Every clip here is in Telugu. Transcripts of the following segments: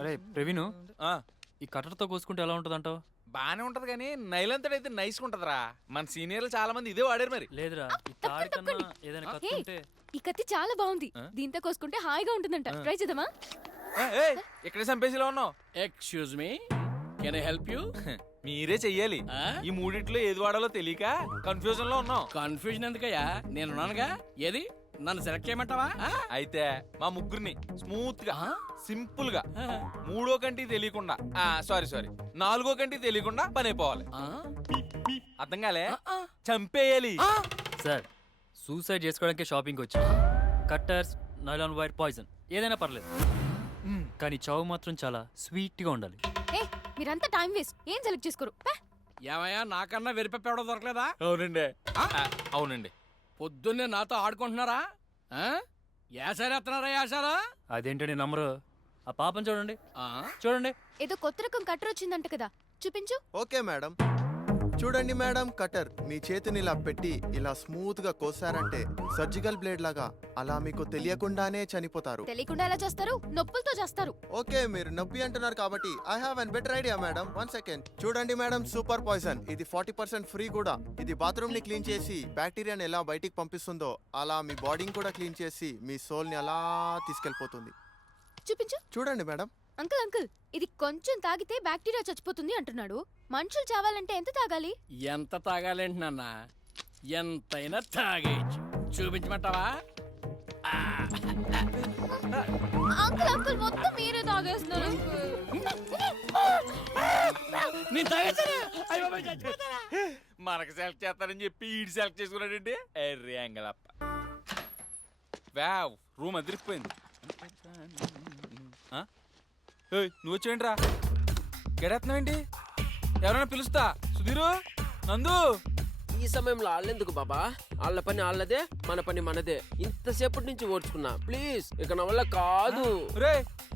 అరే ప్రవీణు, ఆ, ఈ కట్టర్తో కోసుకుంటే ఎలా ఉంటుందంటావు? బానే ఉంటది కానీ నైలంతడైతే నైస్ ఉంటదిరా. మన సీనియర్లు చాలా మంది ఇదే వాడారు మరి. లేదురా, ఈ తాడి కన్నా ఏదైనా కత్తి ఉంటే. ఈ కత్తి చాలా బాగుంది. దీంతో కోసుకుంటే హాయిగా ఉంటుందంట. ట్రై చేద్దామా? ఏయ్, ఇక్కడే సంపేసిలో ఉన్నావు. Excuse me, can I help you? మీరే చెయ్యాలి. ఈ మూడిట్లో ఏది వాడాలో తెలియక కన్ఫ్యూజన్ లో ఉన్నాం. కన్ఫ్యూజన్ ఎందుకయ్యా, నేనున్నానుగా. ఏది నన్ను సెలెక్ట్ చేయమంటావా? అయితే మా ముగ్గురిని స్మూత్ గా సింపుల్ గా మూడో కంటి తెలియకుండా సారీ నాలుగో కంటి తెలియకుండా పని అయిపోవాలి. అర్థం కాలే, చంపేయాలి. సార్, సూసైడ్ చేసుకోవడానికి షాపింగ్ వచ్చా. కట్టర్స్, నైలాన్ వైర్, పాయిజన్ ఏదైనా పర్లేదు, కానీ చావు మాత్రం చాలా స్వీట్ గా ఉండాలి. ఏ మీరంతా టైం వేస్ట్. ఏం సెలెక్ట్ చేసుకోరు? ఏమయ్యా, నాకన్నా వెరిపెప్పవడం దొరకలేదా? అవునండి, అవునండి. పొద్దున్నే నాతో ఆడుకుంటున్నారా? యాసారేస్తున్నారా? యాసారా? అదేంటండి నంబరు? ఆ పాపం చూడండి, ఆ? చూడండి. ఏదో కొత్త రకం కట్టర్ వచ్చిందంట కదా, చూపించు. Okay madam. చూడండి మేడం, కటర్ మీ చేతిని ఇలా పెట్టి ఇలా స్మూత్ గా కోసారంటే సర్జికల్ బ్లేడ్ లాగా అలా మీకు తెలియకుండానే చనిపోతారు. తెలియకుండా ఎలా చేస్తారు? నొప్పులతో చేస్తారు. ఓకే, మీరు నొప్పి అంటున్నారు కాబట్టి I have an better idea madam. 1 second చూడండి మేడం, సూపర్ పాయిజన్. ఇది 40% ఫ్రీ కూడా. ఇది బాత్రూమ్ ని క్లీన్ చేసి బ్యాక్టీరియాని ఎలా బయటికి పంపిస్తుందో అలా మీ బాడీని కూడా క్లీన్ చేసి మీ సోల్ ని అలా తీసుకెళ్లిపోతుంది. చూపించు. చూడండి మేడం. అంకుల్, ఇది కొంచెం తాగితే బ్యాక్టీరియా చచ్చిపోతుంది అంటున్నాడు. మనుషులు చావాలంటే ఎంత తాగాలి? ఎంత తాగాలేంటి నాన్న? ఎంతైనా తాగేయచ్చు. చూపించమంటావా? అంకుల్ మొత్తం మీరే తాగేస్తున్నారు. నేను తాగేస్తానా? అయ్యో బాబోయ్, చచ్చిపోతానా? మనకు సెలెక్ట్ చేస్తారని చెప్పి ఈడు సెలెక్ట్ చేసుకున్నాడండి. ఎర్రి అంగలప్ప. వావ్, రూమ్ అదిరిపోయింది. నువ్వు వచ్చేయండి రా. గడేస్తున్నావేంటి? ఎవరైనా పిలుస్తా. సుధీరు, నందు. ఈ సమయంలో వాళ్ళెందుకు బాబా? వాళ్ళ పని వాళ్ళదే, మన పని మనదే. ఇంతసేపటి నుంచి ఓడ్చుకున్నా. ప్లీజ్, ఇక నా వల్ల కాదు. రే,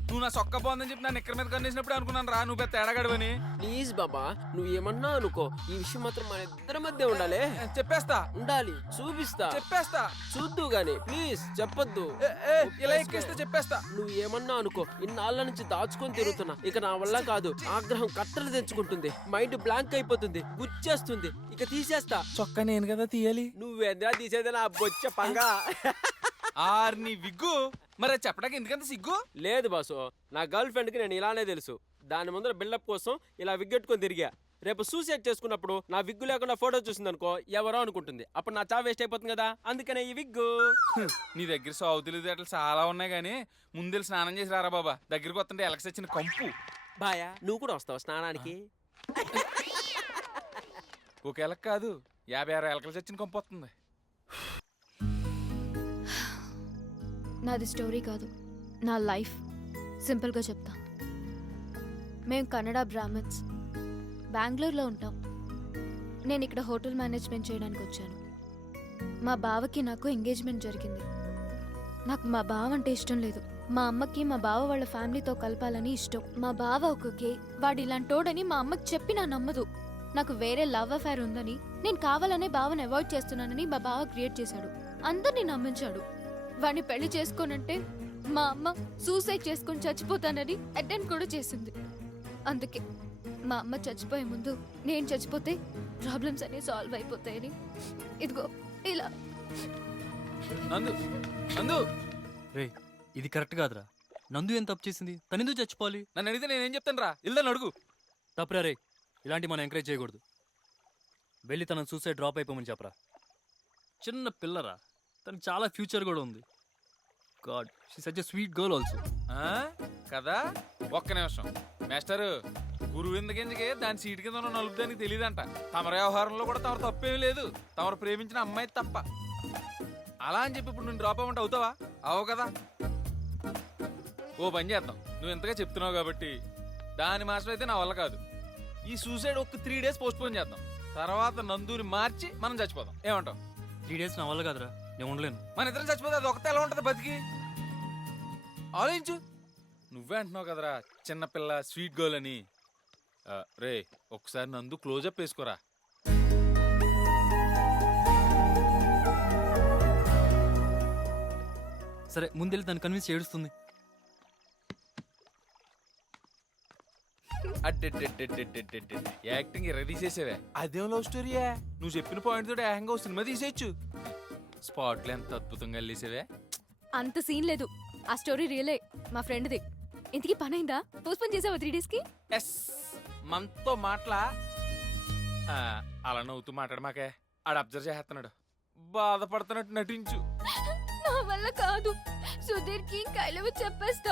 నువ్వు నా సొక్క బాగుందని చెప్పి నన్ను ఇక్కడ మీద కన్నేసినప్పుడు అనుకున్నాను రా నువ్వు పెద్ద తేడాగడవని. ప్లీజ్ బాబా, నువ్వు ఏమన్నా అనుకో, ఈ విషయం మాత్రం మన ఇద్దరి మధ్య ఉండాలి. చెప్పేస్తా. ఉండాలి, చూపిస్తా. చెప్పేస్తా. చూద్దు గాని ప్లీజ్ చెప్పొద్దు. ఇలా ఎక్కిస్తే చెప్పేస్తా. నువ్వు ఏమన్నా అనుకో, ఇన్నాళ్ళ నుంచి దాచుకొని తిరుగుతున్నా. ఇక నా వల్ల కాదు. ఆగ్రహం కట్టలు తెచ్చుకుంటుంది. మైండ్ బ్లాంక్ అయిపోతుంది. గుచ్చేస్తుంది. ఇక తీసేస్తా. చొక్కా నేను కదా తీయాలి. నువ్వేంద్రా తీసేది నా బొచ్చ పంగా. నీ విగ్గు మరి చెప్పడానికి ఎందుకంత సిగ్గు? లేదు బాసు, నా గర్ల్ ఫ్రెండ్ కి నేను ఇలానే తెలుసు. దాని ముందర బిల్డప్ కోసం ఇలా విగ్గెట్టుకొని తిరిగా. రేపు సూసైడ్ చేసుకున్నప్పుడు నా విగ్గు లేకుండా ఫోటో చూసిందనుకో ఎవరో అనుకుంటుంది. అప్పుడు నా చావు వేస్ట్ అయిపోతుంది కదా, అందుకనే ఈ విగ్గు. నీ దగ్గర సాగు తెలివితేటలు చాలా ఉన్నాయి కానీ ముందు స్నానం చేసి రారా బాబా. దగ్గరికి వస్తుంటే ఎలక్స్ వచ్చిన కంపు. బాయా, నువ్వు కూడా వస్తావు స్నానానికి? ఒక ఎలక్ కాదు, 56 ఎలకలు చచ్చిన కంపు వస్తుంది. నాది స్టోరీ కాదు, నా లైఫ్. సింపుల్గా చెప్తా. మేము కన్నడ బ్రాహ్మణ్స్, బెంగళూరులో ఉంటాం. నేను ఇక్కడ హోటల్ మేనేజ్మెంట్ చేయడానికి వచ్చాను. మా బావకి నాకు ఎంగేజ్మెంట్ జరిగింది. నాకు మా బావ అంటే ఇష్టం లేదు. మా అమ్మకి మా బావ వాళ్ళ ఫ్యామిలీతో కలపాలని ఇష్టం. మా బావ ఒక గే, వాడు ఇలాంటోడని మా అమ్మకి చెప్పి నా నమ్మదు. నాకు వేరే లవ్ అఫైర్ ఉందని, నేను కావాలనే బావని అవాయిడ్ చేస్తున్నానని మా బావ క్రియేట్ చేశాడు. అందరినీ నమ్మించాడు. వాడిని పెళ్లి చేసుకోనంటే మా అమ్మ సూసైడ్ చేసుకుని చచ్చిపోతానని అటెంప్ట్ కూడా చేసింది. అందుకే మా అమ్మ చచ్చిపోయే ముందు నేను చచ్చిపోతే ప్రాబ్లమ్స్ అన్ని సాల్వ్ అయిపోతాయని ఇదిగో ఇలా. నందు, నందు. రే, ఇది కరెక్ట్ కాదురా. నందు ఏం తప్పు చేసింది? తనెందుకు చచ్చిపోవాలి? నన్ను అడిగితే నేనేం చెప్తాను రా. ఇల్దని అడుగు. తప్పురా రే, ఇలాంటి మనం ఎంకరేజ్ చేయకూడదు. వెళ్ళి తన సూసైడ్ డ్రాప్ అయిపోమని చెప్పరా. చిన్న పిల్లరా, తనకి చాలా ఫ్యూచర్ కూడా ఉంది. God, she such a sweet girl also. కదా, ఒక్క నిమిషం. మాస్టరు, గురువు ఎందుకే దాని సీటు కింద ఉన్న నలుపు దానికి తెలియదంట. తమర వ్యవహారంలో కూడా తమరు తప్పేమీ లేదు. తమరు ప్రేమించిన అమ్మాయి తప్ప. అలా అని చెప్పి ఇప్పుడు నువ్వు డ్రాప్ అవ్వమంటే అవుతావా? అవు కదా. ఓ పని చేద్దాం, నువ్వు ఎంతగా చెప్తున్నావు కాబట్టి. దాని మాస్టర్ అయితే నా వల్ల కాదు. ఈ సూసైడ్ ఒక 3 days పోస్ట్ పోన్ చేద్దాం. తర్వాత నందూరి మార్చి మనం చచ్చిపోదాం. ఏమంటావు? 3 days నా వల్ల కాదురా, నేను ఉండలేను. మన ఇద్దరం చచ్చిపోతే అది ఒకటే ఎలా ఉంటది బతికి? ఆలోచించు. నువ్వే అంటున్నావు కదరా చిన్నపిల్ల స్వీట్ గర్ల్ అని. రే, ఒకసారి నందు క్లోజప్ వేసుకోరా. సరే, ముందెళ్ళి తను కన్విన్స్ చేస్తుంది. అడ్డెడ్డెడ్డెడ్డెడ్డెడ్డెడ్ యాక్టింగ్ ఎర్ర తీసేసావే అదేం లవ్ స్టోరీయా నువ్వు చెప్పిన పాయింట్ తోటి ఏకంగా ఓ సినిమా తీసేయచ్చు స్పాట్లు ఎంత అద్భుతంగా వెళ్ళేసావే అంత సీన్ లేదు. ఆ స్టోరీ రియలే, మా ఫ్రెండ్ది. ఇంతకీ పని అయిందా? పోస్ట్పోన్ చేసావా 3 days కి? ఎస్ మనతో మాటలా అలా నవ్వుతూ మాట్లాడమాకే ఆడు అబ్జర్వ్ చేస్తున్నాడు బాధపడుతున్నట్టు నటించు నా వల్ల కాదు. సుధీర్కి కైలవి చెప్పేస్తా.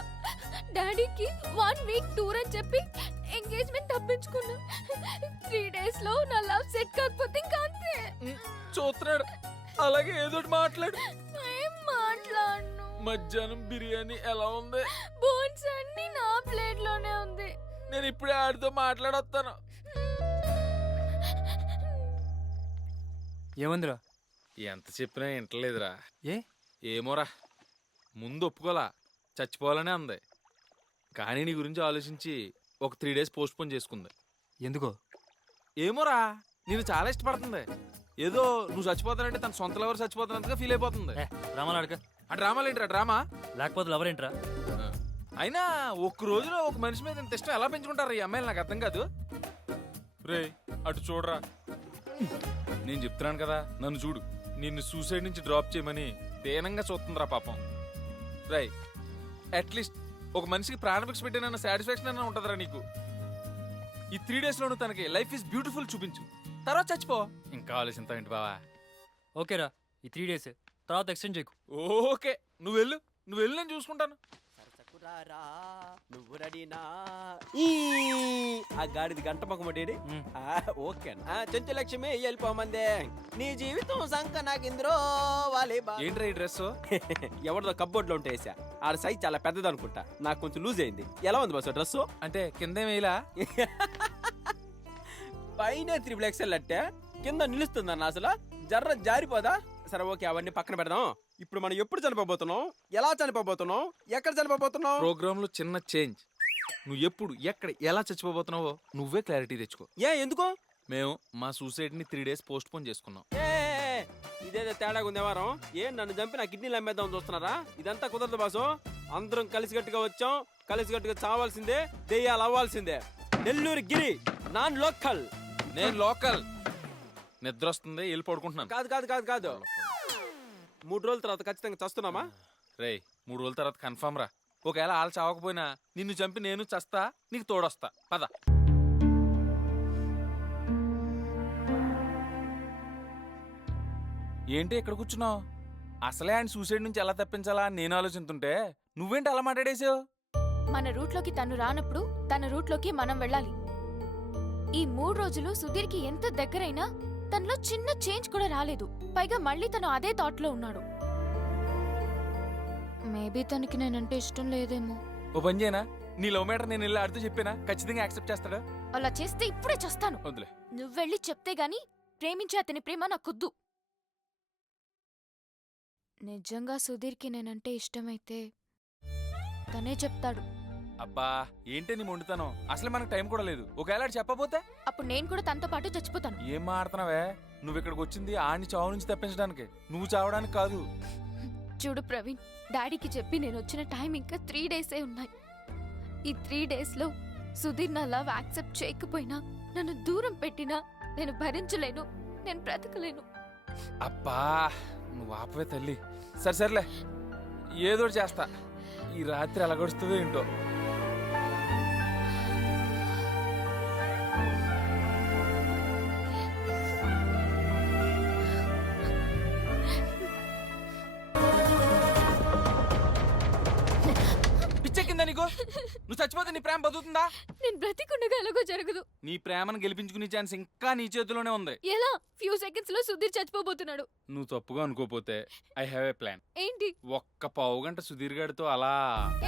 డాడీకి 1 week టూర్ అని చెప్పి ఎంగేజ్మెంట్ తప్పించుకున్నా. 3 days లో నా లవ్ సెట్ కాకపోతే ఇంకా అంతే. చూస్తున్నాడు అలాగే ఏదో మాట్లాడు ఏం మాట్లాడను. మధ్యాహ్నం బిర్యానీ ఎలా ఉంది బోన్స్ అన్ని నా ప్లేట్ లోనే ఉంది. నేను ఇప్పుడే ఆడితో మాట్లాడొస్తాను ఏమందిరా? ఎంత చెప్పినా వింటలేదురా ఏ? ఏమోరా ముందు ఒప్పుకోలా చచ్చిపోవాలనే అంది కానీ నీ గురించి ఆలోచించి ఒక 3 days పోస్ట్పోన్ చేసుకుంది ఎందుకో? ఏమోరా నేను చాలా ఇష్టపడుతుంది ఏదో నువ్వు చచ్చిపోతానంటే తన సొంత లవర్ చచ్చిపోతున్నంతగా ఫీల్ అయిపోతుంది డ్రామాలు అడక. ఆ డ్రామాలు ఏంట్రా డ్రామా లేకపోతే లవర్ ఏంట్రా? అయినా ఒక్క రోజులో ఒక మనిషి మీద ఇంత ఇష్టం ఎలా పెంచుకుంటారు ఈ అమ్మాయిలు నాకు అర్థం కాదు రే అటు చూడరా నేను చెప్తున్నాను కదా నన్ను చూడు నిన్ను సూసైడ్ నుంచి డ్రాప్ చేయమని దేనంగా చూస్తుందిరా పాపం రై అట్లీస్ట్ ఒక మనిషికి ప్రాణభిక్ష పెట్టినన్న సాటిస్ఫాక్షన్ అన్న ఉంటుందిరా నీకు ఈ 3 days లోను తనకి లైఫ్ ఈజ్ బ్యూటిఫుల్ చూపించు తర్వాత చచ్చిపో ఇంకా ఆలోచించావు ఏంటి బావా ఓకేరా, ఈ 3 days తర్వాత ఎక్స్టెండ్ చేయకు. ఓకే నువ్వు వెళ్ళు నేను చూసుకుంటాను నువ్వు రెడీనా ఆ గాడిది గంట మొక్కమడేడి ఓకే చెంచులక్ష్మి వెళ్ళిపోమందే నీ జీవితం సంక నాకింద్రో వాలే ఏంట్రా ఈ డ్రెస్ ఎవరిదో కబ్బోర్డ్ లో ఉంటే ఆడ సైజ్ చాలా పెద్దది అనుకుంటా నాకు కొంచెం లూజ్ అయింది ఎలా ఉంది బస్ డ్రెస్ అంటే కింద వేయలా పైన 3XL అంటే కింద నిలుస్తుందన్న అసలు జర్ర జారిపోదా సరే ఓకే అవన్నీ పక్కన పెడదాం ఇప్పుడు మనం ఎప్పుడు చనిపోబోతున్నాం ఎలా చనిపోబోతున్నాం ఎక్కడ చనిపోబోతున్నాం ప్రోగ్రామ్ లో చిన్న చేంజ్ నువ్వు ఎప్పుడు ఎక్కడ ఎలా చచ్చిపోబోతున్నావో నువ్వే క్లారిటీ తెచ్చుకో ఎందుకో మేము మా సూసైడ్ ని 3 days పోస్ట్ పోన్ చేసుకున్నాం ఇదేదో తేడాగా ఉంది వారం నన్ను చంపి నా కిడ్నీలు అమ్మేద్దాం చూస్తున్నారా ఇదంతా కుదరదు బాసు అందరం కలిసిగట్టుగా వచ్చాం కలిసిగట్టుగా చావాల్సిందే దెయ్యాలు అవ్వాల్సిందే నెల్లూరు గిరి నాన్ లోకల్ నేను లోకల్ నిద్ర వస్తుంది వెళ్ళి పడుకుంటున్నాను కాదు కాదు కాదు కాదు 3 రోజుల తర్వాత ఖచ్చితంగా చస్తున్నామా రేయ్ 3 రోజుల తర్వాత కన్ఫర్మ్ రా ఒకవేళ వాళ్ళు చావకపోయినా నిన్ను చంపి నేను చస్తా నీకు తోడొస్తా పద ఏంటి ఇక్కడ కూర్చున్నావు అసలే ఆయన సూసైడ్ నుంచి ఎలా తప్పించాలా అని నేను ఆలోచిస్తుంటే నువ్వేంటి అలా మాట్లాడేసావు మన రూట్లోకి తను రానప్పుడు తన రూట్లోకి మనం వెళ్ళాలి. ఈ 3 రోజులు సుధీర్కి ఎంత దగ్గరైనా తనలో చిన్న చేంజ్ కూడా రాలేదు. పైగా మళ్ళీ తను అదే థాట్ లో ఉన్నాడు. మేబీ తనకి నేనంటే ఇష్టం లేదేమో. ఓ పని చేయనా నీ లవ్ మ్యాటర్ నేను వెళ్ళి ఆడితో చెప్పానా ఖచ్చితంగా యాక్సెప్ట్ చేస్తాడా అలా చేస్తే ఇప్పుడే చేస్తాను. వద్దులే నువ్వెళ్ళి చెప్తే గాని ప్రేమించే అతని ప్రేమ నాకొద్దు. నిజంగా సుధీర్కి నేనంటే ఇష్టమైతే తనే చెప్తాడు. అబ్బా ఏంటి నీ మొండుతాను అసలు మనకు టైం కూడా లేదు ఒకవేళ చెప్పబోతే అప్పుడు నేను కూడా తనతో పాటు చచ్చిపోతాను. ఏం మాడుతున్నావే నువ్వు ఇక్కడికి వచ్చింది ఆడిని చావు నుంచి తప్పించడానికి నువ్వు చావడానికి కాదు. చూడు ప్రవీణ్, డాడీకి చెప్పి నేను వచ్చిన టైం ఇంకా 3 days ఉన్నాయి. ఈ 3 days లో సుధీర్ నా లవ్ యాక్సెప్ట్ చేయకపోయినా నన్ను దూరం పెట్టినా నేను భరించలేను, నేను బ్రతకలేను. అబ్బా నువ్వు ఆపవే తల్లి సర్లే ఏదో చేస్తా ఈ రాత్రి ఎలా గడుస్తుందో ఏంటో. పిచ్చెక్కిందా నీకు? నువ్వు చచ్చిపోతే నీ ప్రేమ బతుకుతుందా? నేను బ్రతికుండగా ఎలాగో జరగదు. నీ ప్రేమను గెలిపించుకునే ఛాన్స్ ఇంకా నీ చేతిలోనే ఉంది. ఎలా? ఫ్యూ సెకండ్స్ లో సుధీర్ చచ్చిపోబోతున్నాడు. నువ్వు తప్పుగా అనుకోపోతే ఐ హావ్ ఏ ప్లాన్. ఏంటి? ఒక్క పావు గంట సుధీర్ గారితో అలా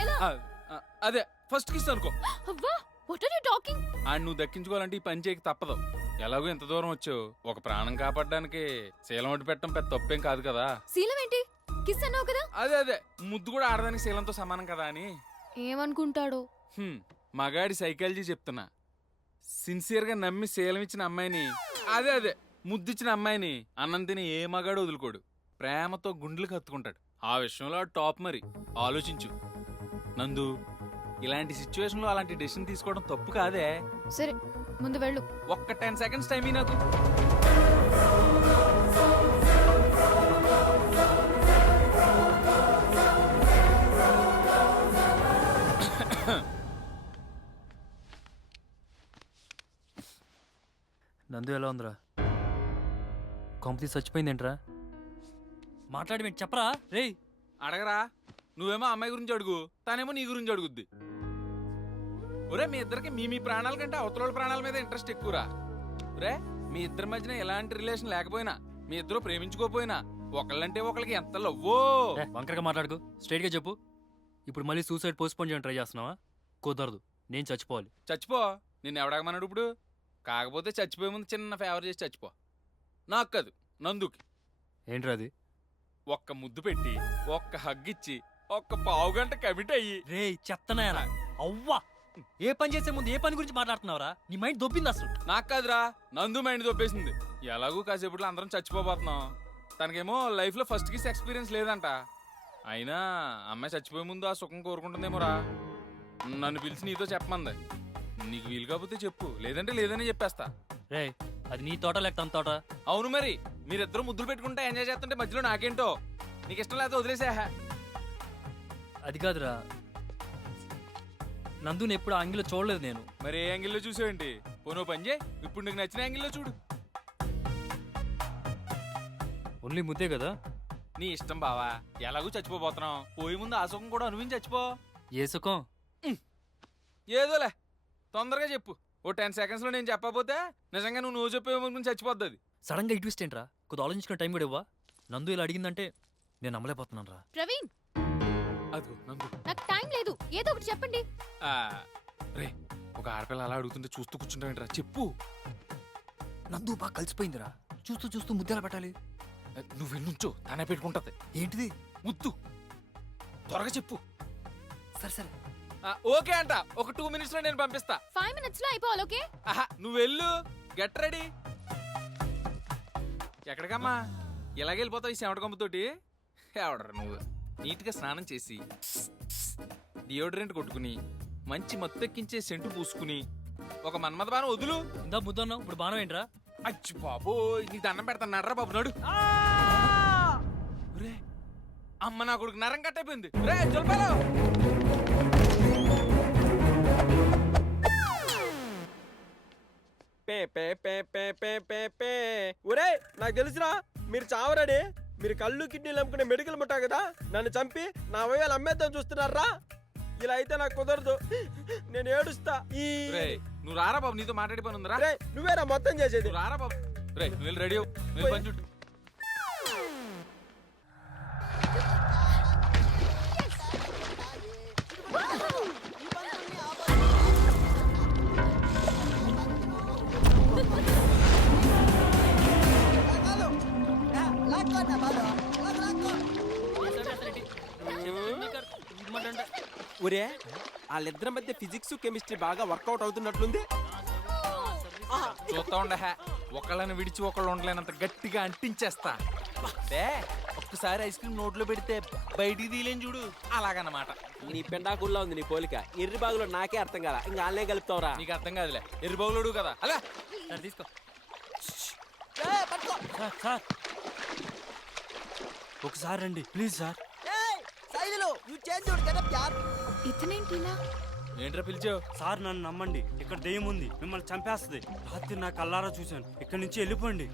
ఎలా? అదే ఫస్ట్ కిస్ అనుకో. అవ్వా, వాట్ ఆర్ యు టాకింగ్? ఆయన నువ్వు దక్కించుకోవాలంటే ఈ పని చేయక తప్పదు. ఎలాగో ఇంత దూరం వచ్చావు ఒక ప్రాణం కాపాడడానికి శీలం ఒడ్డు పెట్టడం పెద్ద తప్పేం కాదు కదా. శీలం ఏంటి? కిస్ అన్నావు కదా. అదే ముద్దు కూడా ఆడదానికి శీలంతో సమానం కదా అని. ఏమనుకుంటాడో. మగాడి సైకాలజీ చెప్తున్నా. సిన్సియర్గా నమ్మి శీలం ఇచ్చిన అమ్మాయిని అదే ముద్దిచ్చిన అమ్మాయిని అన్నం తిని ఏ మగాడు వదులుకోడు. ప్రేమతో గుండెలు కత్తుకుంటాడు. ఆ విషయంలో టాప్ మరి ఆలోచించు. నందు ఇలాంటి సిచ్యువేషన్ లో అలాంటి డెసిషన్ తీసుకోవడం తప్పు కాదే. సరే ముందు వెళ్ళు. ఒక్క 10 seconds టైం నాకు. నందు ఎలా ఉందిరా? కంపెనీ చచ్చిపోయిందేంట్రా? మాట్లాడి చెప్పరా రేయ్. అడగరా, నువ్వేమో అమ్మాయి గురించి అడుగు, తనేమో నీ గురించి అడుగుద్ది. ఒరే మీ ఇద్దరికి మీ ప్రాణాల కంటే అవతల ప్రాణాల మీద ఇంట్రెస్ట్ ఎక్కువరా. ఒరే మీ ఇద్దరి మధ్యన ఎలాంటి రిలేషన్ లేకపోయినా, మీ ఇద్దరు ప్రేమించుకోపోయినా, ఒకళ్ళంటే ఒకళ్ళకి ఎంత లవ్వో. వంకరగా మాట్లాడుకో, స్ట్రైట్ గా చెప్పు. ఇప్పుడు మళ్ళీ సూసైడ్ పోస్ట్పోన్ చేయడం ట్రై చేస్తున్నావా? కుదరదు, నేను చచ్చిపోవాలి. చచ్చిపో, నిన్ను ఎవడగమన్నాడు ఇప్పుడు? కాకపోతే చచ్చిపోయే ముందు చిన్న ఫేవర్ చేసి చచ్చిపో. నాకు కాదు, నందుకి. ఏంట్రా అది? ఒక్క ముద్దు పెట్టి, ఒక్క హగ్ ఇచ్చి, ఒక్క పావు గంట కమిట్ అయ్యి. రే చెత్తనాయనా, అవ్వా ఏ పని చేసే ముందు ఏ పని గురించి మాట్లాడుతున్నావురా? నీ మైండ్ దొబ్బింది అసలు. నాకు కాదురా, నందు మైండ్ దొబ్బేసింది. ఎలాగూ కాసేపట్లో అందరం చచ్చిపోబోతున్నాం. తనకేమో లైఫ్ లో ఫస్ట్ కిస్ ఎక్స్పీరియన్స్ లేదంట. అయినా అమ్మాయి చచ్చిపోయే ముందు ఆ సుఖం కోరుకుంటుందేమోరా. నన్ను పిలిచి నీతో చెప్పమంది. నీకు వీలు కాకపోతే చెప్పు, లేదంటే లేదని చెప్పేస్తా. రే అది నీ తోట లేక తన తోట. అవును మరి, మీరిద్దరు ముద్దులు పెట్టుకుంటే ఎంజాయ్ చేస్తుంటే మధ్యలో నాకేంటో. నీకు ఇష్టం లేకపోతే వదిలేసా. అది కాదురా, నందుని ఎప్పుడు ఆంగిలో చూడలేదు నేను. మరి ఏ యాంగిల్లో చూసావేంటి? పోనో పని చేయి, ఇప్పుడు నీకు నచ్చిన యాంగిల్లో చూడు. ఓన్లీ ముద్దే కదా? నీ ఇష్టం బావా, ఎలాగూ చచ్చిపోబోతున్నావు. పోయే ముందు ఆ సుఖం కూడా అనుభవించి చచ్చిపో. ఏ సుఖం? ఏదోలే, తొందరగా చెప్పు. ఓ 10 seconds లో నేను చెప్పకపోతే నిజంగా నువ్వు చెప్పేమనుకుని చచ్చిపోద్ది. సడన్ గా ఈ ట్విస్ట్ ఏంట్రా? కొద్ది ఆలోచించుకునే టైం కూడా ఇవ్వా? నందు ఇలా అడిగిందంటే నేను నమ్మలేకపోతున్నాను రా. ప్రవీణ్, అదిగో నందు. నాకు టైం లేదు, ఏదో ఒకటి చెప్పండి. రే, ఒక ఆడపిల్ల అలా అడుగుతుంటే చూస్తూ కూర్చుంటావేంట్రా? చెప్పు. నందు బాగా కలిసిపోయిందిరా, చూస్తూ చూస్తూ ముద్దెలా పెట్టాలి? నువ్వు వెళ్ళుంచో, తనే పెట్టుకుంటది. ఏంటిది? ముద్దు. త్వరగా చెప్పు. సరే సరే. ఓకే అంట, ఒక 2 minutes లో నేను పంపిస్తా. 5 minutes లో అయిపోవాలి. ఓకే ఆహా, నువ్వు వెళ్ళు, గెట్ రెడీ. ఎక్కడికమ్మా ఇలాగే వెళ్ళిపోతావు ఈ చెమటకొమ్మతోటి? ఎవడరా నువ్వు? నీట్గా స్నానం చేసి, డియోడ్రెంట్ కొట్టుకుని, మంచి మత్తెక్కించే సెంటు పూసుకుని, ఒక మన్మథ బాణం వదులు. ఇందా ముద్దన్నావు, ఇప్పుడు బాణం ఏంట్రా? అచ్చి బాబో, నీ దండం పెడతాను, నడరా బాబు నడు. రే అమ్మ నా కొడుకు నరం కట్టయిపోయింది. రే జల్పాలో. ఒరే నాకు తెలుసురా, మీరు చావరాడే. మీరు కళ్ళు కిడ్నీలు అమ్ముకునే మెడికల్ ముట్టా కదా, నన్ను చంపి నా అవయవాలు అమ్మేద్దాం చూస్తున్నారా? ఇలా అయితే నాకు కుదరదు, నేను ఏడుస్తా. నువ్వు రారా బాబు, నీతో మాట్లాడి పని ఉందిరా. నువ్వేరా మొత్తం చేసేది. నువ్వు రారా బాబు. రే నువ్వు వెళ్ళి రెడీ అవ్వు, పని చుట్టూ. ఒరే వాళ్ళిద్దరి మధ్య ఫిజిక్స్ కెమిస్ట్రీ బాగా వర్కౌట్ అవుతున్నట్లుంది. చూస్తా ఉండే, ఒకళ్ళని విడిచి ఒకళ్ళు ఉండలేనంత గట్టిగా అంటించేస్తా. ఒక్కసారి ఐస్ క్రీమ్ నోట్లో పెడితే బయటికి తీలేని చూడు, అలాగన్నమాట. నీ పెండాకుల్లో ఉంది నీ పోలిక. ఎర్రి బాగులో నాకే అర్థం కదా, ఇంకా వాళ్ళనే కలుపుతావురా. నీకు అర్థం కాదులే, ఎర్రి బాగులోడు కదా. అలా తీసుకో సార్, ఒకసారి రండి ప్లీజ్ సార్. ఇతనేంటిలా? ఏంట్రా పిలిచావు? సార్ నన్ను నమ్మండి, ఇక్కడ దెయ్యం ఉంది, మిమ్మల్ని చంపేస్తుంది. రాత్రి నా కల్లారా చూశాను. ఇక్కడ నుంచి వెళ్ళిపోండి.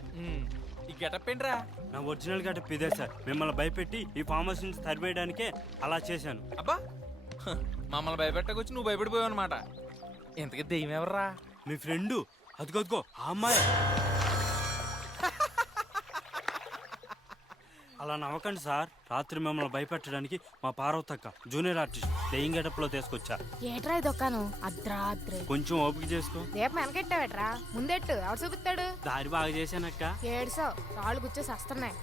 ఈ గెటప్ ఏంట్రా? నా ఒరిజినల్ గెటప్ ఇదే సార్. మిమ్మల్ని భయపెట్టి ఈ ఫామ్ హౌస్ నుంచి తరివేయడానికే అలా చేశాను. అబ్బా, మమ్మల్ని భయపెట్టకొచ్చి నువ్వు భయపడిపోయావు అనమాట. ఇంతకీ దెయ్యం ఎవర్రా? మీ ఫ్రెండు అదిగోదిగో ఆ అమ్మాయి. అలా నవ్వకండి సార్. రాత్రి మిమ్మల్ని భయపెట్టడానికి మా పార్వతక్క జూనియర్ ఆర్టిస్ట్ దెయ్యం గెటప్ లో తీసుకొచ్చా. ఏట్రా ఇదొక్కాను అర్ధరాత్రి. కొంచెం ఓపిక చేసుకో. రేపు వెనకెట్టావేట్రా? ముందెట్టు, ఎవరు చూపిస్తాడు? దారి బాగా చేశానక్క. ఏడుసావు, రాళ్ళు గుచ్చేసి వస్తున్నాయి.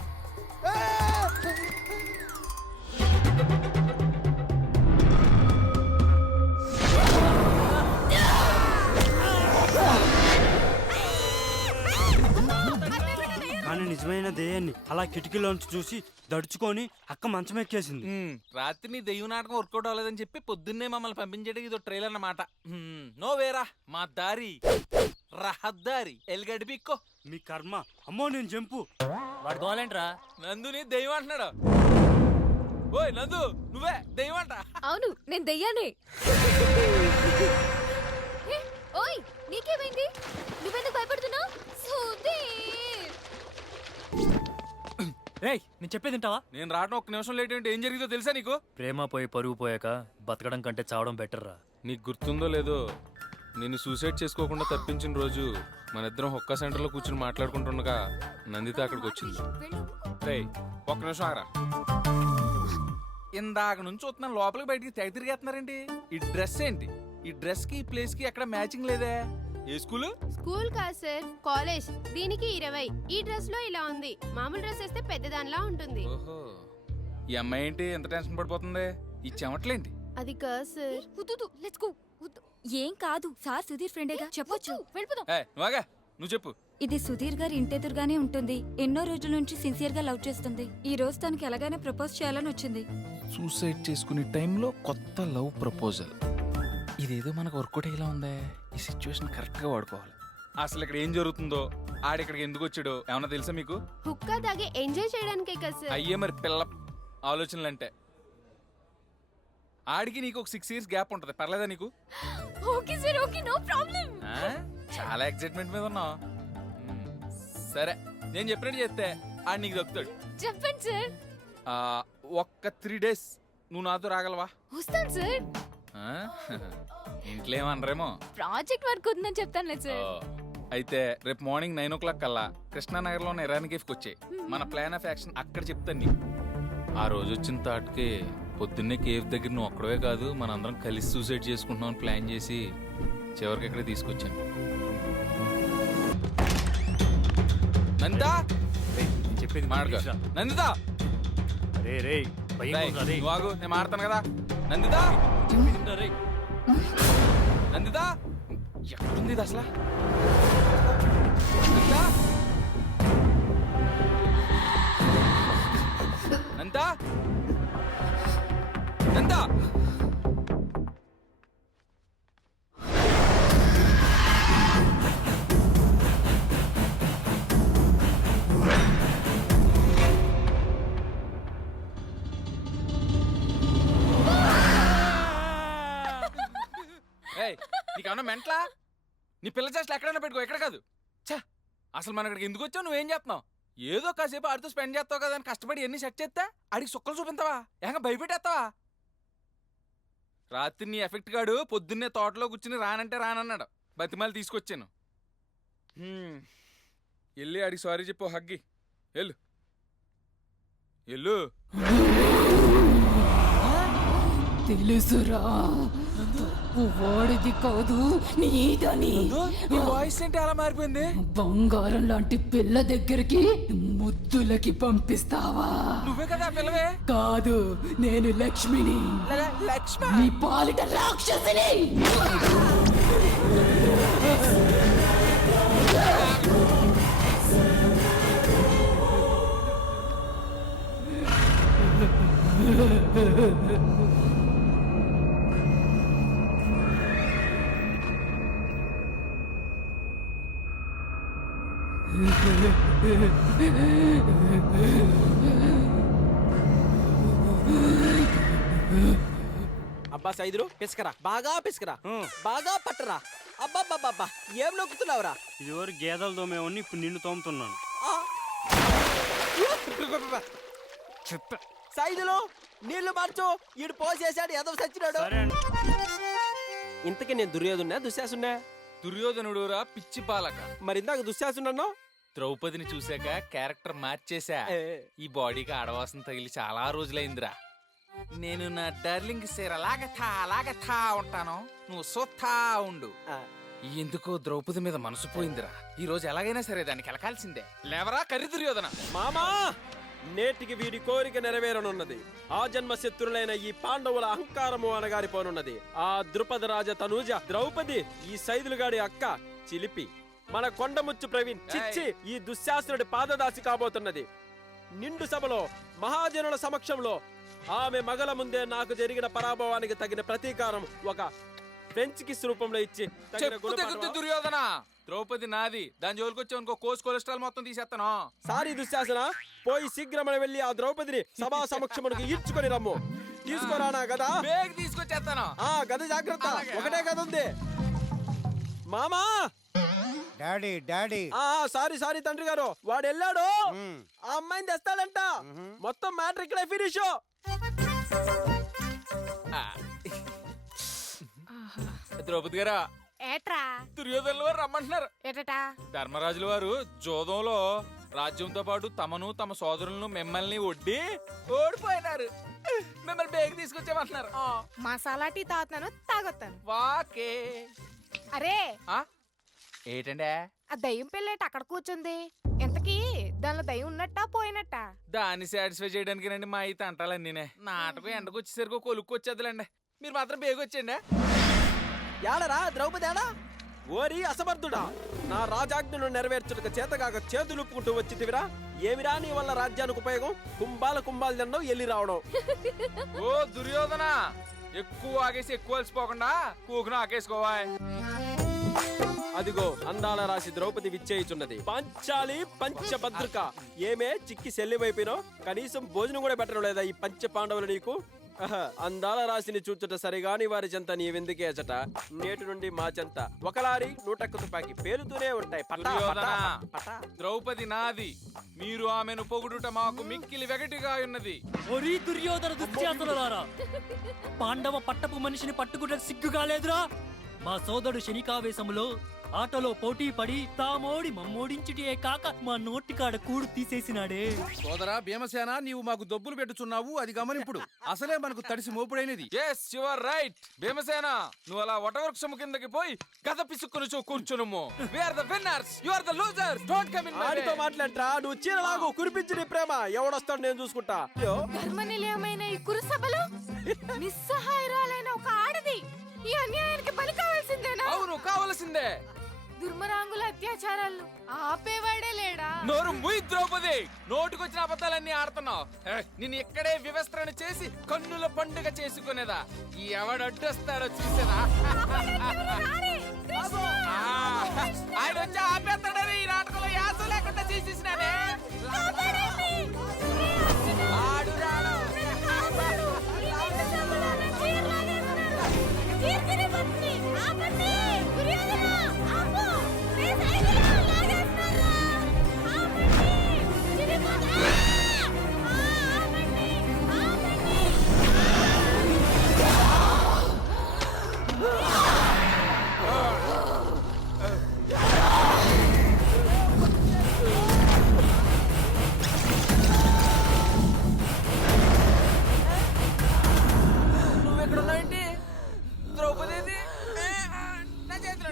కానీ నిజమైన దెయ్యాన్ని అలా కిటికీలోంచి చూసి దడుచుకొని అక్క మంచం ఎక్కేసింది. రాత్రి నీ దెయ్యం నాటకం వర్కౌట్ అవ్వలేదని చెప్పి పొద్దున్నే మమ్మల్ని పంపించేటికి ఇదో ట్రైలర్ అన్నమాట. నో వేరా, మా దారి రహదారి ఎల్గడిపిక్కో. మీ కర్మ. అమ్మో నేను జంపు. వాడు గోలేంట్రా? నందుని దెయ్యం అంటున్నాడు. ఓయ్ నందు, నువ్వే దెయ్యం అంట. అవును, నేను దెయ్యానే. ఏ, ఓయ్ నీకేమైంది? నువ్వెందుకు భయపడుతున్నావు? సుధీర్! రేయ్, నేను చెప్పేది వింటావా? నేను రావడం ఒక్క నిమిషం లేట్ ఏంటి, ఏం జరిగిందో తెలుసా నీకు? ప్రేమ పోయి పరుగు పోయాక బతకడం కంటే చావడం బెటర్ రా. నీకు గుర్తుందో లేదో, నేను సూసైడ్ చేసుకోకుండా తప్పించిన రోజు మన ఇద్దరం ఒక్క సెంటర్లో కూర్చుని మాట్లాడుకుంటుండగా నందిత అక్కడికి వచ్చింది. రేయ్, ఒక్క నిమిషం ఆగరా. ఇందాక నుంచి చూస్తున్నాను, లోపలికి బయటికి తెగ తిరిగేస్తున్నారేంటి? ఈ డ్రెస్ ఏంటి? ఈ డ్రెస్ కి ఈ ప్లేస్ కి ఎక్కడ మ్యాచింగ్ లేదే. ఏ స్కూల్? స్కూల్ కాదు సార్, కాలేజ్. దీనికి 20. ఈ డ్రెస్ లో ఇలా ఉంది. మామూలు డ్రెస్ వేస్తే పెద్దదానిలా ఉంటుంది. ఓహో, ఈ అమ్మాయి ఏంటి ఎంత టెన్షన్ పడిపోతుంది? ఈ చెమట్లేంటి? అది కాదు సార్. Let's go. ఏం కాదు సార్, సుధీర్ ఫ్రెండేగా, చెప్పొచ్చు. వెళ్ళిపోదాం. నువ్వుగా, నువ్వు చెప్పు. ఇది సుధీర్ గారి ఇంటెదురుగానే ఉంటుంది. ఎన్నో రోజుల నుంచి సిన్సియర్ గా లవ్ చేస్తుంది. ఈ రోజు తనకి ఎలాగైనా ప్రపోజ్ చేయాలని వచ్చింది. సూసైడ్ చేసుకునే టైంలో కొత్త లవ్ ప్రపోజల్. ఇదేదో మనకు వర్కౌట్ అయ్యేలా ఉందే. ఈ సిచ్యువేషన్ కరెక్ట్ గా వాడుకోవాలి. అసలు ఇక్కడ ఏం జరుగుతుందో, ఆడిక్కడికి ఎందుకు వచ్చాడో ఏమన్నా తెలుసా మీకు? హుక్కా తాగి ఎంజాయ్ చేయడానికే కదా సార్. అయ్యే మరి పిల్ల ఆలోచనలు అంటే. ఆడికి నీకు ఒక 6 years గ్యాప్ ఉంటది, పర్లేదా నీకు? Okay sir, okay, no problem. చాలా ఎక్సైట్మెంట్ మీద ఉన్నావు. సరే, నేను చెప్పినట్టు చేస్తే ఆడు నీకు దొక్కుతాడు. చెప్పండి సార్. ఒక్క 3 days నువ్వు నాతో రాగలవా? వస్తాను సార్. ఇంట్లో ఏమనరేమో. ప్రాజెక్ట్ వర్క్ ఉందని చెప్తానులే సార్. అయితే రేపు మార్నింగ్ 9 o'clock కల్లా కృష్ణానగర్ లో ఉన్న ఇరాన్ కేఫ్ కి వచ్చాయి. మన ప్లాన్ ఆఫ్ యాక్షన్ అక్కడ చెప్తాను నీకు. ఆ రోజు వచ్చిన తాటికి పొద్దున్నే కేఫ్ దగ్గర నువ్వు ఒక్కడవే కాదు, మనందరం కలిసి సూసైడ్ చేసుకుంటున్నాం ప్లాన్ చేసి చివరికి ఇక్కడ తీసుకొచ్చాను. నందితా, చెప్పేది మాట్లాడుకో. నందితా, రే రే, భయం ఉందిరా రేయ్. నువ్వు ఆగు, నేను మాడతాను కదా. నందితా, చెప్పేది వింటా రేయ్. నందితా, ఎక్కడుంది ఇది అసలు? నందితా, నందితా, నందితా. నీకేమన్నా మెంట్లా? నీ పిల్ల చేష్టలు ఎక్కడైనా పెట్టుకో, ఎక్కడ కాదు. ఛా, అసలు మన ఇక్కడికి ఎందుకు వచ్చావు? నువ్వేం చేస్తున్నావు? ఏదో కాసేపు ఆడితో స్పెండ్ చేస్తావు కదా అని కష్టపడి ఎన్ని సెట్ చేస్తా ఆడికి సుక్కలు చూపించావా? ఏకంగా భయపెట్టేస్తావా? రాత్రి నీ ఎఫెక్ట్ గాడు పొద్దున్నే తోటలో కూర్చుని రానంటే రానన్నాడు. బతిమాలి తీసుకొచ్చాను. వెళ్ళి ఆడికి సారీ చెప్పు, హగ్గి వెళ్ళు వెళ్ళు. తెలుసురా, వాడిది కాదు నీదని. వాయిస్ ఏంటి అలా మారిపోయింది? బంగారం లాంటి పిల్ల దగ్గరికి ముద్దులకి పంపిస్తావా? నువ్వే కదా పిల్లవే. కాదు, నేను లక్ష్మిని, లక్ష్మి, నీ పాలిట రాక్షసిని. అబ్బా సైదులు, పిసకరా, బాగా పిసకరా, బాగా పట్టరా. అబ్బా ఏం నొక్కుతున్నావురా? ఇదివరకు గేదెలు తోమేవాడిని, ఇప్పుడు నిన్ను తోముతున్నాను. సైదులు, నీళ్లు మార్చు, ఈడు పోసేసాడు, ఎదవ సచ్చినాడు. ఇంతకీ నేను దుర్యోధున్నా దుశ్శాసున్నా? దుర్యోధనుడు రా పిచ్చి పాలక. మరి ఇందాక దుశ్శాసున్నాను. ద్రౌపదిని చూసాక క్యారెక్టర్ మార్చేసా. ఈ బాడీకి ఆడవాసన తగిలి చాలా రోజులైందిరా. నేను నా డార్లింగ్ సేర్ అలాగ ఉంటాను, నువ్వు సోత్తా ఉండు. ఎందుకో ద్రౌపది మీద మనసు పోయిందిరా. ఈ రోజు ఎలాగైనా సరే దానికి ఎలకాల్సిందే. లేవరా కర్రి దుర్యోధన. మామా, నేటికి వీడి కోరిక నెరవేరనున్నది. ఆ జన్మ శత్రులైన ఈ పాండవుల అహంకారము అనగారిపోనున్నది. ఆ ద్రుపద రాజ తనూజ ద్రౌపది ఈ సైదులుగాడి అక్క చిలిపి మన కొండముచ్చు ప్రవీణ్ చిచ్చి ఈ దుశ్శాసనుడి పాదదాసి కాబోతున్నది. నిండు సభలో మహాజనుల సమక్షంలో ఆమె మగల ముందే నాకు జరిగిన పరాభవానికి తగిన ప్రతీకారం ఒక ఫ్రెంచ్ కిస్ రూపంలో ఇచ్చి తగిన గుణపాఠం. దుర్యోధన, ద్రౌపది నాది. దాని జోలికి వచ్చావు అనుకో, కోసు కొలెస్ట్రాల్ మొత్తం తీసేస్తాను. సారీ దుశ్శాసన, పోయి శీఘ్రమని వెళ్ళి ఆ ద్రౌపదిని సభా సమక్షమునకు ఈడ్చుకొని రమ్ము. తీసుకోరానా గదా? బేగ్ తీసుకొచ్చేస్తాను. గద జాగ్రత్త, ఒకటే గద ఉంది. మామా డాడీ డాడీ సారీ తండ్రి గారు, వాడు వెళ్ళాడు. ఆ అమ్మాయిని తెస్తాడంట. మొత్తం మ్యాటర్ ఇక్కడే ఫినిష్. ద్రౌపది గారా, ఏట్రా దుర్యోధనుల వారు రమ్మంటున్నారు. ఏటటా? ధర్మరాజుల వారు జోదంలో రాజ్యంతో పాటు తమను తమ సోదరులను మిమ్మల్ని ఒడ్డి ఓడిపోయినారు. మిమ్మల్ని బేగ్ తీసుకొచ్చామంటున్నారు. మసాలా టీ తాగుతాను, తాగొత్తాను. వాకే అరే ఏంటండే? ఆ దయ్యం పిల్లేట అక్కడ కూర్చుంది. ఇంతకీ దానిలో దయ్యం ఉన్నట్టా పోయినట్టా? దాన్ని సాటిస్ఫై చేయడానికి రండి మా అయితే అంటాలండి. నాటకం ఎండకు వచ్చేసరికి కొలుక్కు వచ్చేదిలేండి. మీరు మాత్రం బేగొచ్చండి. ఏడరా ద్రౌపది ఏడా? ఓరి అసమర్థుడా, నా రాజాజ్ఞను నెరవేర్చుటకు చేతగాక చేతులుప్పుకుంటూ వచ్చితివిరా. ఏమిరా నీ వల్ల రాజ్యానికి ఉపయోగం? కుంభాలు తినడం, ఎల్లి రావడం. ఓ దుర్యోధన, ఎక్కువ ఆగేసి ఎక్కువ అలసిపోకుండా కూకును ఆకేసుకోవా. అదిగో అందాల రాశి ద్రౌపది విచ్చేయుచున్నది. పంచాలి పంచభద్రిక. ఏమే చిక్కి సెల్లివైపోయినో? కనీసం భోజనం కూడా పెట్టడం లేదా ఈ పంచ పాండవులు నీకు? అందాల రాశిని చూచుట సరిగాని వారి చెంత నీవెందుకే అచట. నేటి నుండి మా చెంత ఒకలారి 100 తుపాకి పేరుతూనే ఉంటాయి. ద్రౌపది నాది, మీరు ఆమెను పొగుడుట మాకు మిక్కిలి వెగటిగా ఉన్నది. ఒరీ దుర్యోధన దుశ్శాసనులారా, పాండవ పట్టపు మనిషిని పట్టుకున్న సిగ్గుగా లేదురా? మా సోదరుడు శనికావేశములో ఆటలో పోటీ పడి తామోడి మమ్మోడించుటే కాక మా నోటికాడ కూడు తీసేసినాడే. సోదరా భీమసేన, నీవు మాకు దొబ్బులు పెట్టుచున్నావు, అది గమనింపుడు. అసలే మనకు తడిసి మోపుడైనది. yes you are right Bhimasena, నువ్వు అలా వటవృక్షము కిందకి పోయి గద పిసుక్కుని కూర్చునుము. we are the winners, you are the losers, don't come in my way. ఆడితో మాట్లాడరా, నువ్వు చీరలాగు కురిపించి నీ ప్రేమ. ఎవడొస్తాడు నేను చూసుకుంటా. ధర్మనిలయమైన ఈ కురుసభలో నిస్సహాయరాలైన ఒక ఆడది ఈ అన్యాయానికి బలి కావాల్సిందేనా? అవును, కావలసిందే. దుర్మరాంగుల అత్యాచారాలు ఆపేవాడే లేడా? నోరు ముయ్ ద్రౌపది, నోటుకొచ్చిన అబద్ధాలన్నీ ఆడుతున్నావు. నిన్ను ఇక్కడే వివస్త్రణ చేసి కన్నుల పండుగ చేసుకునేదా. ఈ ఎవడడ్డొస్తాడో చూసేదా. ఆయన వచ్చి ఆపేస్తాడని ఈ నాటకంలో యాస లేకుండా చేసేసినానే. ఆడు రాడు. నువ్వెక్కడున్నావేంటి? ద్రౌపది నా చేతిలో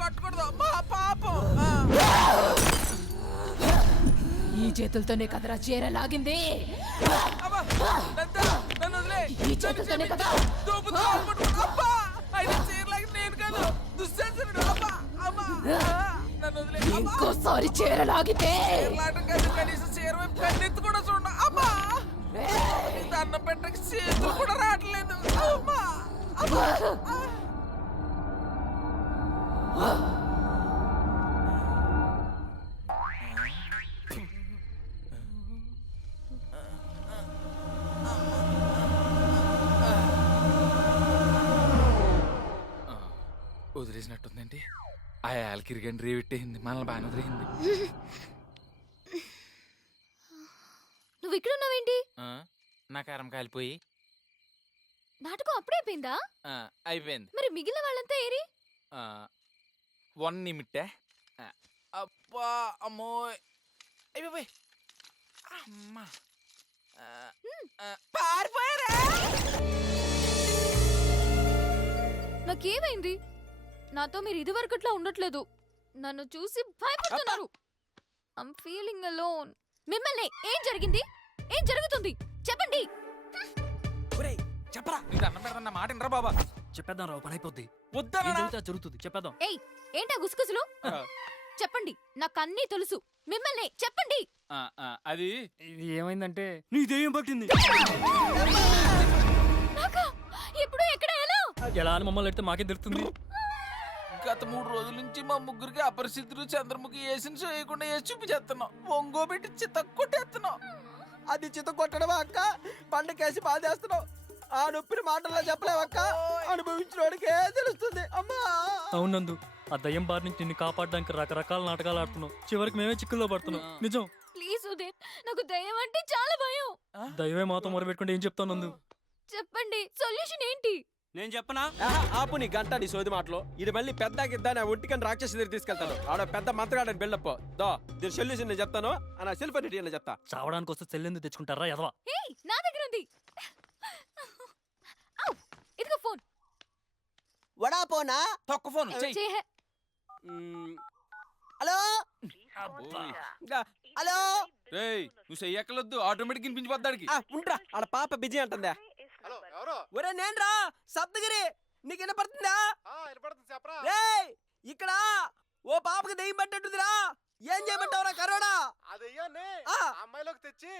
కట్టుకూడదు, మా పాపం. ఈ చేతులతోనే కదరా చీర లాగింది. నన్ను వదిలే. ఈ చేతులతోనే కదా. నేను కాదు, దుశ్శాసనుడు. నన్ను వదిలే. ఇంకోసారి చీర లాగితే కనీసం చీర వైపు కన్నెత్తి కూడా చూడ. అమ్మా, అన్నం పెట్టక చేతులు కూడా రావట్లేదు. అమ్మా. వదిలేసినట్టుందండి. ఆ ఆలకిరిగండి రేవిట్టేయింది, మనల్ని బాగానే వదిలేయింది. నువ్వు ఇక్కడ ఉన్నావేంటి? నా కారం కాలిపోయి నాటకం అప్పుడే అయిపోయిందా? అయిపోయింది. మరి మిగిలిన వాళ్ళంతా ఏరి? 1 నిమిటే. అబ్బా అమ్మో, అయిపోయి అమ్మా పారిపోయారా? నాకేమైంది? నాతో మీరు ఇది వరకట్లా ఉండట్లేదు. నన్ను చూసి భయపడుతున్నారు. I'm feeling alone. మిమ్మల్ని ఏం జరిగింది? ఏం జరుగుతుంది చెప్పండి. చెప్పరా నీకు అన్నం పెడతా మాట వినరా బాబా. చెప్పేద్దాం రావు, పని అయిపోద్ది. వద్దా ఏం జరిగితే అది జరుగుతుంది, చెప్పేద్దాం. ఏయ్ ఏంటా గుసగుసలు? చెప్పండి, నాకు అన్నీ తెలుసు. మిమ్మల్ని చెప్పండి. అది ఇది ఏమైందంటే నీ దెయ్యం పట్టింది. నాకా? ఎప్పుడు ఎక్కడ ఎలా? ఎలా అని మమ్మల్ని అడిగితే మాకేం తెలుస్తుంది? గత 3 రోజుల నుంచి మా ముగ్గురికి అపరిస్థితులు చంద్రముఖి వేసిన చేయకుండా వేసి చూపించేస్తున్నాం. ఒంగో పెట్టి చిత్త కొట్టేస్తున్నాం. అది చిత్త కొట్టడమా అక్క? పండకేసి బాధేస్తున్నావు. ఆ నొప్పిని మాటల్లో చెప్పలేవక్క. అనుభవించిన వాడికే తెలుస్తుంది. అమ్మా అవునందు, ఆ దయ్యం బారి నుంచి నిన్ను కాపాడడానికి రకరకాల నాటకాలు ఆడుతున్నాం. చివరికి మేమే చిక్కుల్లో పడుతున్నాం. నిజం. ప్లీజ్ ఉదయ్, నాకు దయ్యం అంటే చాలా భయం. దయ్యమే మాతో మొరబెట్టుకుంటే ఏం చెప్తాను నందు? చెప్పండి, సొల్యూషన్ ఏంటి? నేను చెప్పనా? ఆపు నీ గంట నీ సోది మాటలు. ఇది మళ్ళీ పెద్ద గిద్ద నా ఒంటికని రాక్షసి దగ్గర తీసుకెళ్తాను. ఆడ పెద్ద మంత్రగాడని బిల్డప్. దో దీని సొల్యూషన్ నేను చెప్తాను. నా సెల్ఫ్ రెడీ అని చెప్తా. చావడానికి వస్తే చెల్లెందుకు తెచ్చుకుంటారా ఎదవా? ఏయ్ నా దగ్గర ఉంది. ఔ, ఇదిగో ఫోన్. వడా పోనా? తొక్క ఫోన్ చెయ్యి. చేహే. Hello hello. రేయ్ నువ్వు చెయ్యక్కలొద్దు, ఆటోమేటిక్ వినిపించిపోద్దాడికి. ఉంట్రా, ఆడ పాప బిజీ అంటుందా. ఒరే నేన్రా సప్తగిరి, నీకు వినపడుతుందా? రేయ్ ఇక్కడ ఓ పాపకి దెయ్యం పట్టేట్టుందిరా. ఏం చేయమంటావురా కరోనా? అమ్మాయిలోకి తెచ్చి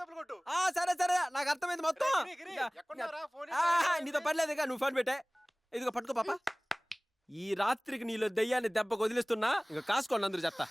చెప్పు. సరే సరే నాకు అర్థమైంది మొత్తం. నీతో పర్లేదు, నువ్వు ఫోన్ పెట్టే. ఇదిగో పట్టుకో పాప. ఈ రాత్రికి నీలో దెయ్యాన్ని దెబ్బకు వదిలిస్తున్నా. ఇంకా కాసుకోండి అందరూ చెప్తా.